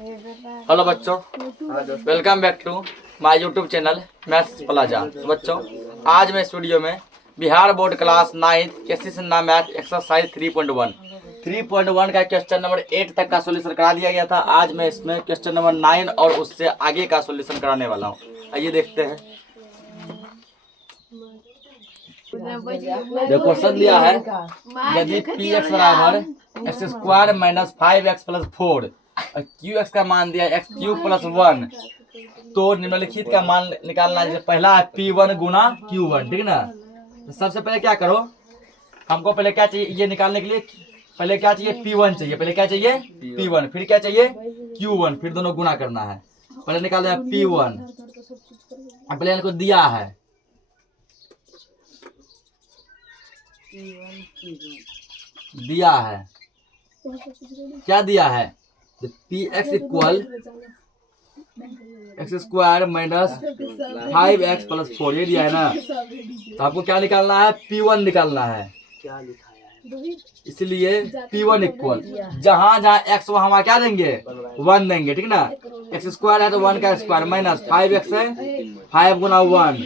Hello बच्चों, welcome back to my YouTube channel Maths Plaza. तो बच्चों, आज मैं इस वीडियो में Bihar board class 9 KCS math exercise 3.1 का क्वेश्चन नंबर 8 तक का सॉल्यूशन करा दिया गया था। आज मैं इसमें क्वेश्चन नंबर 9 और उससे आगे का सॉल्यूशन कराने वाला हूँ। आइए देखते हैं। जो क्वेश्चन दिया है, यदि पी एक्स बराबर x square minus 5x plus 4 और क्यू एक्स का मान दिया एक्स क्यूब प्लस 1, तो निम्नलिखित का मान निकालना है। पहला है P1 गुना Q1, ठीक है ना। तो सबसे पहले क्या करो, हमको पहले क्या चाहिए ये निकालने के लिए, पहले क्या चाहिए P1 चाहिए, पहले क्या चाहिए P1, फिर क्या चाहिए Q1, फिर दोनों गुना करना है। पहले निकाल दिया P1, पहले इनको दिया है क्या दिया है, P x equal x square minus 5x plus 4, ये दिया है ना। तो आपको क्या निकालना है, P1 निकालना है। इसलिए P1 इक्वल जहां जहां x वहां क्या देंगे 1 देंगे, ठीक ना। एक्स स्क्वायर है तो 1 का स्क्वायर माइनस 5x है 5 गुना 1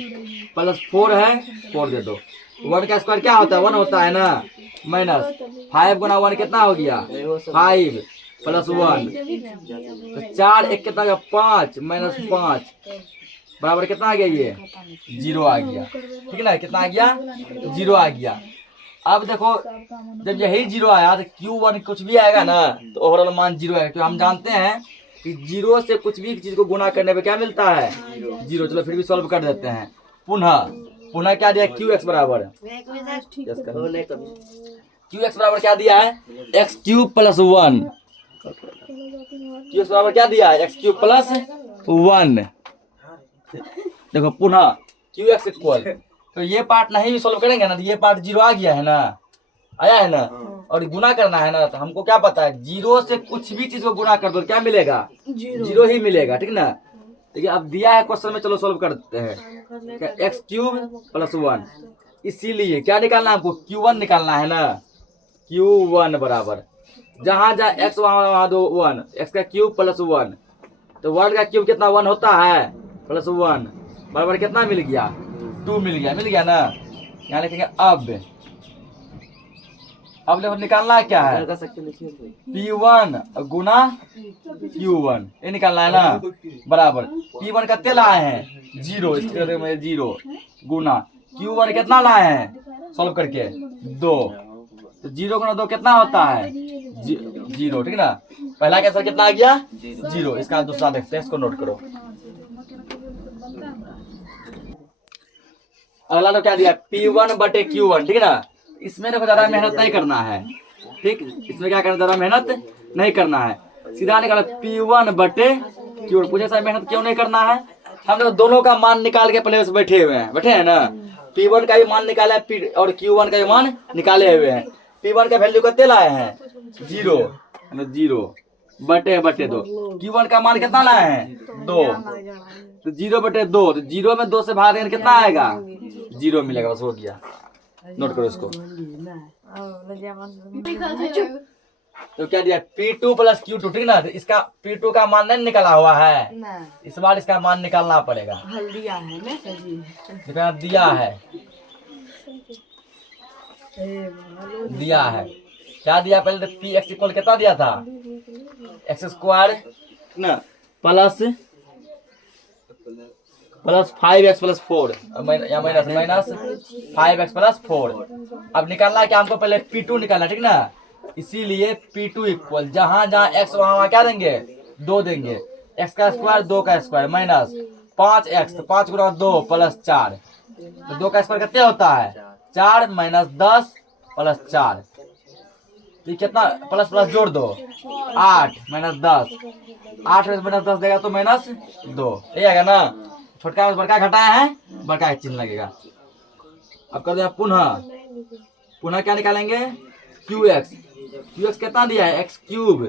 प्लस 4 है 4 दे दो। 1 का स्क्वायर क्या होता है 1 होता है ना, माइनस 5 गुना 1 कितना हो गया 5 प्लस 1, तो 4 एक कितना गया 5 माइनस 5 बराबर कितना आ गया, ये 0 आ गया, ठीक है ना। कितना आ गया 0 आ गया। अब देखो, जब यही 0 आया तो Q1 कुछ भी आएगा ना तो ओवरऑल मान 0 आएगा, क्योंकि हम जानते हैं कि 0 से कुछ भी चीज को गुना करने पे क्या मिलता है 0। चलो फिर भी सॉल्व कर देते हैं। पुनः क्या दिया क्यू एक्स बराबर क्या दिया है x cube plus 1, Q x बराबर क्या दिया है एक्स क्यूब प्लस 1। देखो पुनः क्यू एक्स इक्वल, तो ये पार्ट नहीं भी सॉल्व करेंगे ना तो ये पार्ट 0 आ गया है ना, आया है ना, और गुना करना है ना। तो हमको क्या पता है 0 से कुछ भी चीज को गुना कर दो क्या मिलेगा 0 ही मिलेगा, ठीक ना। देखिए अब दिया है क्वेश्चन में, चलो सॉल्व करते हैं। एक्स क्यूब प्लस 1, इसीलिए क्या निकालना है हमको Q1 निकालना है ना। Q1 बराबर जहां जहां x वहां दो 1, x का क्यूब प्लस 1, तो 1 का क्यूब कितना 1 होता है प्लस 1 बराबर कितना मिल गया 2 मिल गया ना। यहाँ लिखेंगे अब देखो निकालना है क्या है P1 गुना Q1, ये निकालना है ना, बराबर P1 कितने लाए हैं 0, इसके में 0 गुना Q1 कितना लाए हैं सॉल्व करके 2, तो 0 गुना 2 कितना होता है 0, ठीक ना। पहला कैसा कितना आ गया 0, इसका दूसरा देखते हैं, इसको नोट करो। अगला तो क्या दिया P1 बटे Q1, ठीक है ना। इसमें देखो ज्यादा मेहनत नहीं करना है, ठीक, इसमें क्या करना ज्यादा मेहनत नहीं करना है, सीधा निकाला P1 बटे Q1। पूछे सारी मेहनत क्यों नहीं करना है, हम लोग दोनों का मान निकाल के पहले बैठे हैं ना। P1 का भी मान निकाला है और Q1 का भी मान निकाले हुए हैं। P1 का वैल्यू कितने लाए हैं 0 बटे 2, Q1 का मान कितना लाए हैं 2, तो 0 बटे 2, तो 0 में 2 से भाग देंगे कितना आएगा 0 मिलेगा, बस हो गया। नोट करो इसको। तो क्या दिया P2 प्लस Q2, ठीक ना। तो इसका P2 का मान नहीं निकाला हुआ है, इस बार इसका मान निकालना पड़ेगा। दिया है क्या दिया, पहले तो पी एक्स इक्वल कितना दिया था एक्स स्क्वायर ना प्लस 5x प्लस 4 या माइनस 5x प्लस 4। अब निकालना है क्या हमको, पहले P2 निकालना, ठीक ना। इसीलिए P2 इक्वल जहां जहां x वहां क्या देंगे 2 देंगे, x का स्क्वायर 2 का स्क्वायर माइनस 5x, तो 5 गुना 2 प्लस 4, तो 2 का स्क्वायर कितना होता है 4 माइनस 10 प्लस 4, तो कितना प्लस प्लस जोड़ दो 8 माइनस 10, 8 में माइनस 10 देगा तो माइनस 2, ये आएगा ना। छोटका में बड़का घटाया है, बड़का एक चिन्ह लगेगा। अब कर दो पुनः क्या निकालेंगे QX कितना दिया है एक्स क्यूब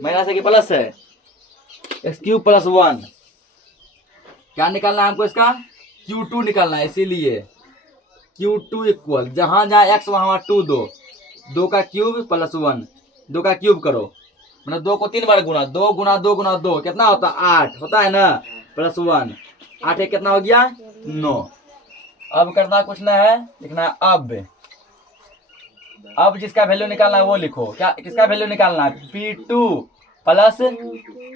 माइनस है कि प्लस है एक्स क्यूब प्लस 1। क्या निकालना है हमको, इसका Q2 निकालना है। इसीलिए Q2 इक्वल जहां जहां x वहां 2 दो, 2 का क्यूब प्लस 1, 2 का क्यूब करो मतलब 2 को 3 बार गुना, 2 गुना 2 गुना 2 कितना होता है 8 होता है ना, प्लस 1 8 एक कितना हो गया 9। अब करना कुछ ना है, लिखना है अब जिसका वैल्यू निकालना है वो लिखो। क्या किसका वैल्यू निकालना है, P2 प्लस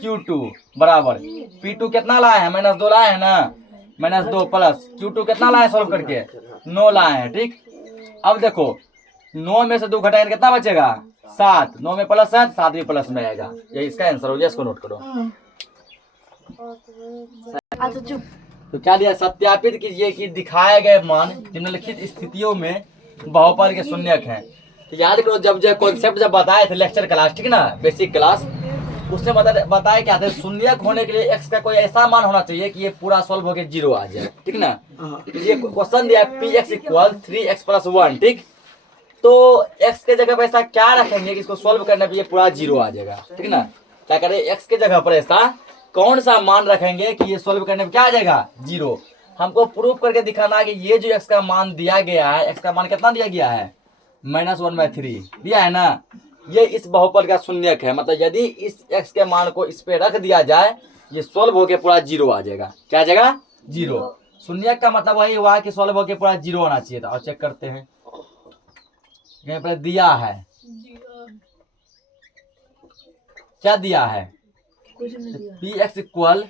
Q2 बराबर P2 कितना लाए हैं -2 लाए हैं ना, -2 प्लस Q2 कितना लाए सॉल्व करके 9 लाए हैं। ठीक, अब देखो 9 में से 2 घटाएंगे कितना बचेगा 7, 9 में प्लस 7, 7 भी प्लस में आएगा। ये इसका आंसर हो गया, इसको नोट करो। तो क्या दिया, सत्यापित कीजिए कि दिखाए गए मान निम्नलिखित स्थितियों में बहुपद के शून्यक हैं। तो याद करो जब कॉन्सेप्ट जब बताए थे लेक्चर क्लास, ठीक ना, बेसिक क्लास, उसने बताया क्या था, शून्यक होने के लिए एक्स का कोई ऐसा मान होना चाहिए कि ये पूरा सॉल्व होकर 0 आ जाए। ठीक ना, तो ये क्वेश्चन दिया Px इक्वल 3x प्लस 1। ठीक, तो x के जगह पर ऐसा क्या रखेंगे कि इसको सॉल्व करने पे ये पूरा 0 आ जाएगा। ठीक ना, क्या करें, x के जगह पर ऐसा कौन सा मान रखेंगे कि ये सॉल्व करने पे क्या आ जाएगा 0। हमको प्रूफ करके दिखाना है कि ये जो x का मान दिया गया है, x का मान कितना दिया गया है -1/3 दिया है ना, ये इस बहुपद का शून्यक है। मतलब यदि इस x के मान को इस पे रख दिया जाए, ये सॉल्व होके पूरा 0 आ जाएगा। क्या आ जाएगा 0। शून्यक का मतलब वही हुआ कि सॉल्व होके पूरा 0 आना चाहिए था। और चेक करते हैं, यहाँ पर दिया है, क्या दिया है, Px इक्वल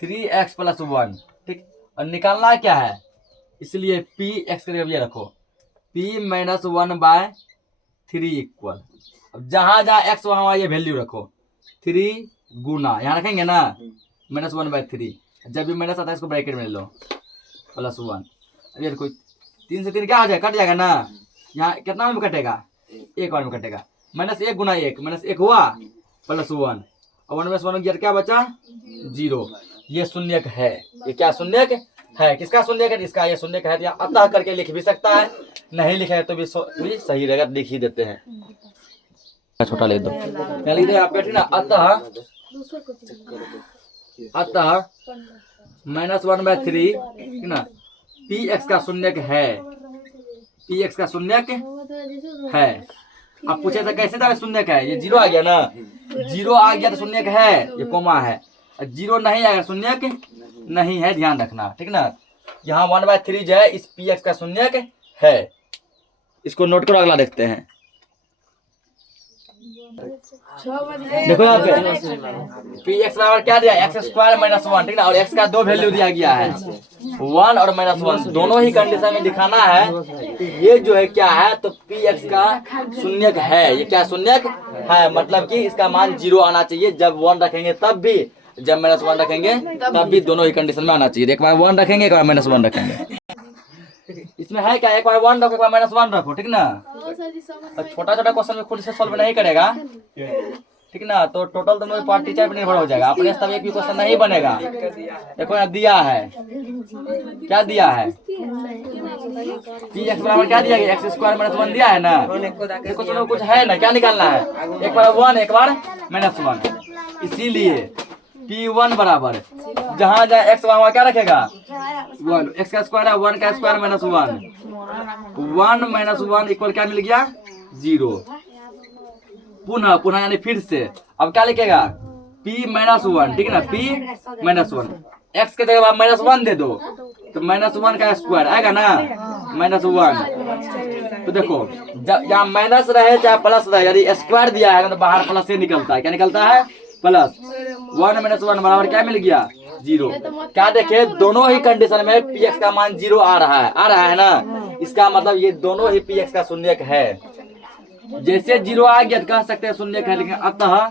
3x प्लस 1। ठीक, और निकालना क्या है, इसलिए Px के जगह रखो P -1/3 इक्वल, अब जहां जहां x वहां ये वैल्यू रखो, 3 गुना यहाँ रखेंगे ना -1/3, जब भी माइनस आता है इसको ब्रैकेट में लो प्लस 1। अब ये देखो 3 से 3 क्या हो जाएगा, कट जाएगा ना, यहाँ कितना में कटेगा 1 और में कटेगा, -1 गुना 1 -1 हुआ प्लस 1 और 1 में 1 क्या बचा 0। ये शून्यक है, ये क्या शून्यक है, किसका शून्यक है, इसका ये शून्यक है। यहाँ अतः करके लिख भी सकता है, नहीं लिखे तो भी सही रहेगा, लिख ही देते हैं। छोटा लिख दो, क्या लिख दो आप बैठे ना, अतः -1/3 ना Px का शून्यक है, Px का शून्यक है। अब पूछे था कैसे था शून्यक है, ये 0 आ गया ना, 0 आ गया तो शून्यक है, ये कोमा है, 0 नहीं आएगा शून्यक नहीं है, ध्यान रखना। ठीक ना, यहाँ 1/3 जो है इस Px का शून्यक है, इसको नोट करो। अगला देखते हैं, देखो यहाँ पे Px बराबर क्या दिया x² -1। ठीक ना, और x का 2 वैल्यू दिया गया है 1 और -1, दोनों ही कंडीशन में दिखाना है ये जो है क्या है, तो Px का शून्यक है। ये क्या शून्यक है, मतलब कि इसका मान 0 आना चाहिए, जब 1 रखेंगे तब भी, जब -1 रखेंगे तब भी, दोनों ही कंडीशन में आना चाहिए। एक बार 1 रखेंगे, एक बार -1 रखेंगे। इसमें है क्या, एक बार 1 रखो, एक बार -1 रखो। ठीक ना, छोटा छोटा क्वेश्चन में खुद से सॉल्व नहीं करेगा। ठीक ना, तो टोटल तुम पार्ट टीचर पे निर्भर हो जाएगा, अपने तब एक भी क्वेश्चन नहीं बनेगा। देखो यहाँ दिया है, क्या दिया है, Px बराबर क्या दिया गया, x² -1 दिया है ना। देखो चलो कुछ है ना, क्या निकालना है, एक बार 1 एक बार -1। इसीलिए P1 बराबर जहां जहां x वहां क्या रखेगा 1, x का स्क्वायर है 1 का स्क्वायर -1, 1 -1 इक्वल क्या मिल गया 0। पुनः पुनः यानी फिर से, अब क्या लिखेगा P -1। ठीक है ना, P -1, x के जगह -1 दे दो तो -1 का स्क्वायर आएगा ना -1। तो देखो जब यहाँ माइनस रहे चाहे प्लस रहे, यदि स्क्वायर दिया है तो बाहर प्लस से निकलता है, क्या निकलता है प्लस। 1 -1 बराबर क्या मिल गया 0। क्या देखे, दोनों ही कंडीशन में Px का मान 0 आ रहा है ना, इसका मतलब ये दोनों ही Px का शून्यक है। जैसे 0 आ गया तो कह सकते हैं शून्यक है, लेकिन अतः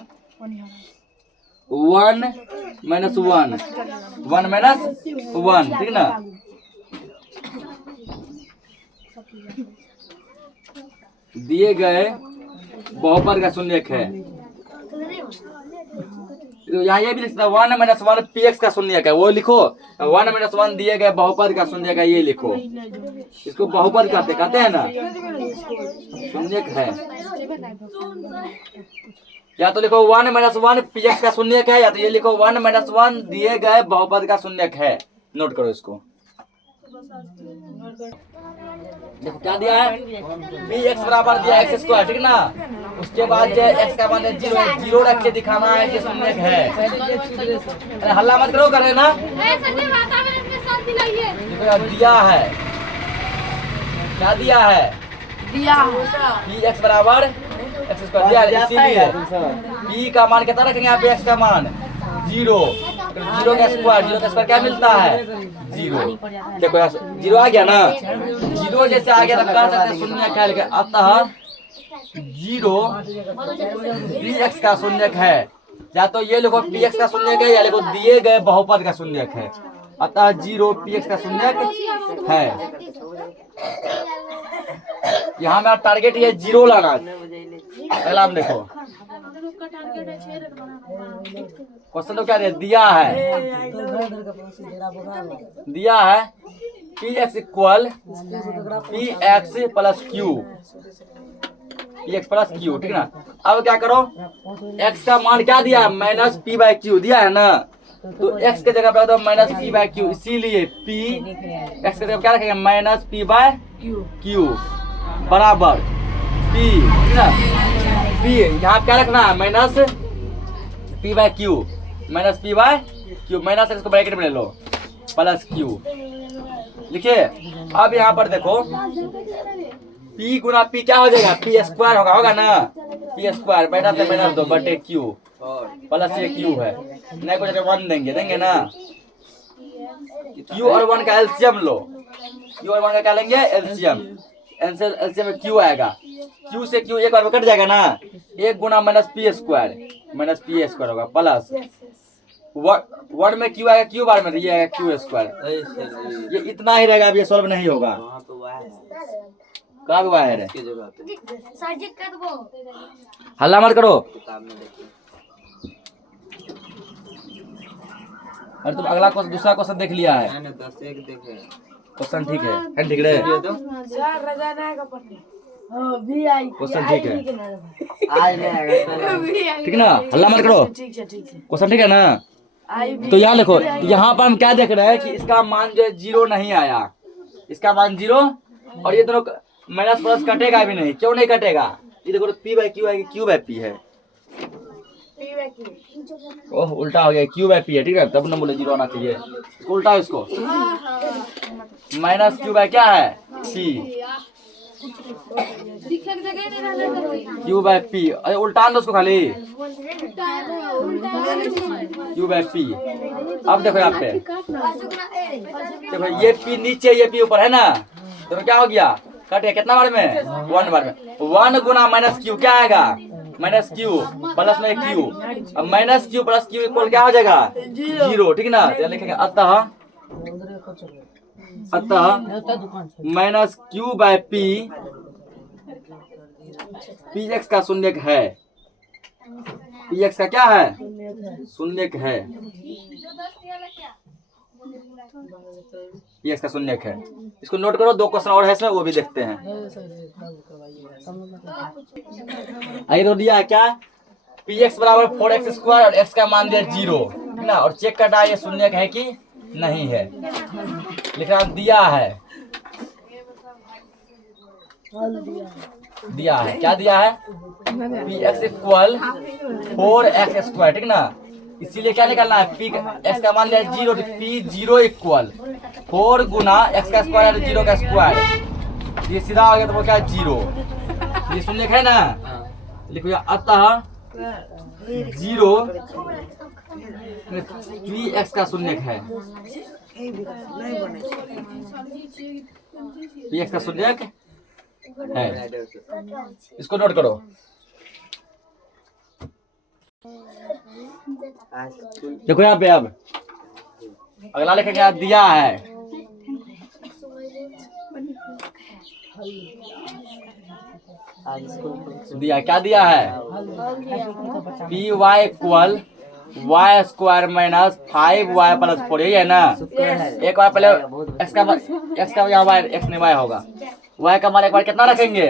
1 -1 ठीक ना, दिए गए बहुपद का शून्यक है। तो यहाँ ये भी लिखता है 1 -1 Px का शून्यक है, वो लिखो। 1 -1 दिए गए बहुपद का शून्यक है, ये लिखो। इसको बहुपद कहते हैं ना, शून्यक है। या तो लिखो 1 -1 Px का शून्यक है, या तो ये लिखो 1 -1 दिए गए बहुपद का शून्यक है। नोट करो इसको। देखो क्या दिया है, Px बराबर दिया x²। ठीक ना, उसके बाद जो एक्स का मान जीरो है, जीरो रख के दिखाना है कि शून्य है। अरे हल्ला मत करो, करे ना देखो यार, दिया है, क्या दिया है, पी एक्स बराबर एक्स स्क्वायर दिया है। इसीलिए पी का मान कितना रखेंगे यहाँ पे, एक्स का मान जीरो, जीरो का स्क्वायर क्या मिलता है, जीरो। देखो यार जीरो आ गया ना, जीरो जैसे आ गया तो कर सकते हैं शून्य क्या लिखे, अतः जीरो पी एक्स का शून्य है। या तो ये लिखो पी एक्स का शून्य है, या लिखो दिए गए बहुपद का शून्य है। अतः जीरो पी एक्स का शून्य है। यहाँ मेरा टारगेट ये जीरो लाना। पहला देखो क्वेश्चन तो क्या दिया है, दिया है P x equal P x plus Q, P x plus Q, ठीक ना। अब क्या करो, एक्स का मान क्या दिया है, माइनस पी बाई क्यू दिया है ना, तो x के जगह पे तो माइनस पी बाई क्यू, इसीलिए p x के जगह क्या रखेंगे, माइनस पी बाई क्यू बराबर p, ना p यहाँ क्या रखना है, minus P by Q, minus P by Q, minus इसको ब्रैकेट में ले लो प्लस क्यू लिखिए। अब यहाँ पर देखो p गुना p क्या हो जाएगा, पी स्क्वायर होगा ना, पी स्क्वायर माइनस से माइनस दो बटे क्यू प्लस ये क्यू है, नहीं कुछ वन देंगे ना। क्यू और वन का एलसीएम लो, क्यू और वन का क्या लेंगे, एलसीएम, एलसीएम में क्यू आएगा, क्यू से क्यू एक बार में कट जाएगा ना, एक गुना माइनस पी स्क्वायर होगा प्लस वन में क्यू आएगा, क्यू बार में ये आएगा क्यू स्क्वायर, ये इतना ही रहेगा। अब ये सॉल्व नहीं होगा, कहाँ हुआ है, हल्ला मत करो। अरे तुम अगला क्वेश्चन, दूसरा क्वेश्चन देख लिया है, क्वेश्चन ठीक है, ठीक है, क्वेश्चन ठीक है, ठीक ना, हल्ला मत करो, क्वेश्चन ठीक है ना। तो यहाँ देखो, यहाँ पर हम क्या देख रहे हैं कि इसका मान जो है जीरो नहीं आया, इसका मान जीरो, और ये दोनों माइनस प्लस कटेगा भी नहीं, क्यों नहीं कटेगा, ये देखो पी बाई क्यू आएगी, क्यू बाई पी है, ओह उल्टा हो गया, क्यू बाई पी है, ठीक है, तब ना बोले जीरो आना चाहिए, उल्टा इसको, माइनस क्यू बाई क्या है, पी, क्यू बाई पी, अरे उल्टा दो उसको खाली, क्यू बाई पी। अब देखो यहाँ पे, देखो ये पी नीचे, ये पी ऊपर है ना, तो क्या हो गया, कट गया, कितना बार में, वन बार में, वन गुना माइनस क्यू क्या आएगा, माइनस क्यू प्लस में क्यू, अब minus Q plus Q equal क्या हो जाएगा, जीरो, ठीक ना। तो लिखेंगे अतः minus Q by P, P x का शून्य है, पी एक्स का क्या है, शून्य है, पी एक्स का शून्य है। इसको नोट करो, दो क्वेश्चन और है इसमें, वो भी देखते हैं। आइए तो दिया है क्या, पी एक्स बराबर 4x स्क्वायर और x का मान दिया जीरो, ठीक ना, और चेक करना है ये शून्य है कि नहीं है, लिखना दिया है, दिया है, क्या दिया है, P x equal 4x square, ठीक ना, इसीलिए क्या निकालना है, पी एक्स का मान लिया जीरो, पी जीरो इक्वल 4 गुना एक्स का स्क्वायर जीरो का स्क्वायर, ये सीधा आ गया तो वो क्या जीरो, ये शून्य है ना, लिखो अतः जीरो पी एक्स का शून्य है, पी एक्स का शून्य है, इसको नोट करो। देखो यहाँ पे, अब अगला लिखेंगे, दिया है दिया, क्या दिया है, P Y equal Y square minus 5y plus 4, यही है ना, एक बार पहले एक्स का यहाँ वाई, एक्स नहीं वाई होगा, y का मान एक बार कितना रखेंगे,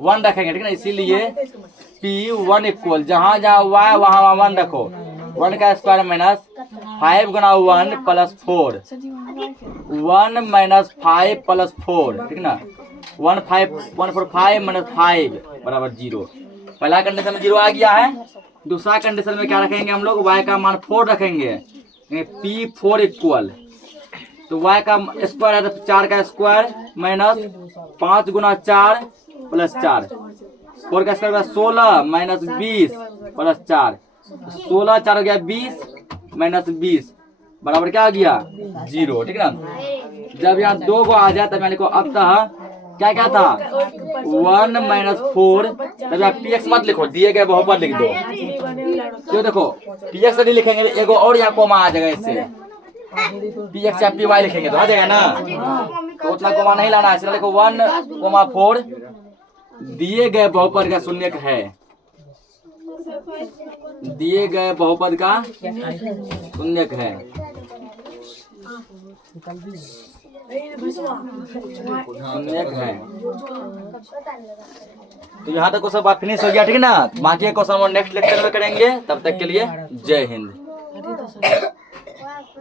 1 रखेंगे, ठीक ना, इसीलिए p1 इक्वल जहाँ जहाँ y वहाँ 1 रखो, 1 का स्क्वायर माइनस 5 गुना 1 प्लस 4, 1 माइनस 5 प्लस 4, ठीक ना, 1 4 5 माइनस 5 बराबर 0, पहला कंडीशन में 0 आ गया है। दूसरा कंडीशन में क्या रखेंगे हम लोग, y का मान 4 रखेंगे, P4 इक्वल, तो y का स्क्वायर है तो 4 का स्क्वायर माइनस 5 गुना 4 प्लस 4, 4 का स्क्वायर 16 माइनस 20 प्लस 4, 16 4 हो गया 20 माइनस 20 बराबर क्या आ गया 0, ठीक है ना। जब यहाँ 2 को आ जाए तब मैंने को अतः क्या क्या था 1 माइनस 4, तब यहाँ px मत लिखो, दिए गए बहुपद लिख दो। क्यों देखो px नहीं लिखेंगे एगो और यहाँ कोमा आ जाएगा, इससे px या py लिखेंगे तो आ जाएगा ना, तो उतना कोमा नहीं लाना है, इसलिए लिखो 1,4 दिए गए बहुपद का शून्यक है, दिए गए बहुपद का शून्यक है। शून्यक है। तो यहाँ तक को सब बात फिनिश हो गया, ठीक है ना। बाकी क्वेश्चन हम नेक्स्ट लेक्चर में करेंगे, तब तक के लिए जय हिंद।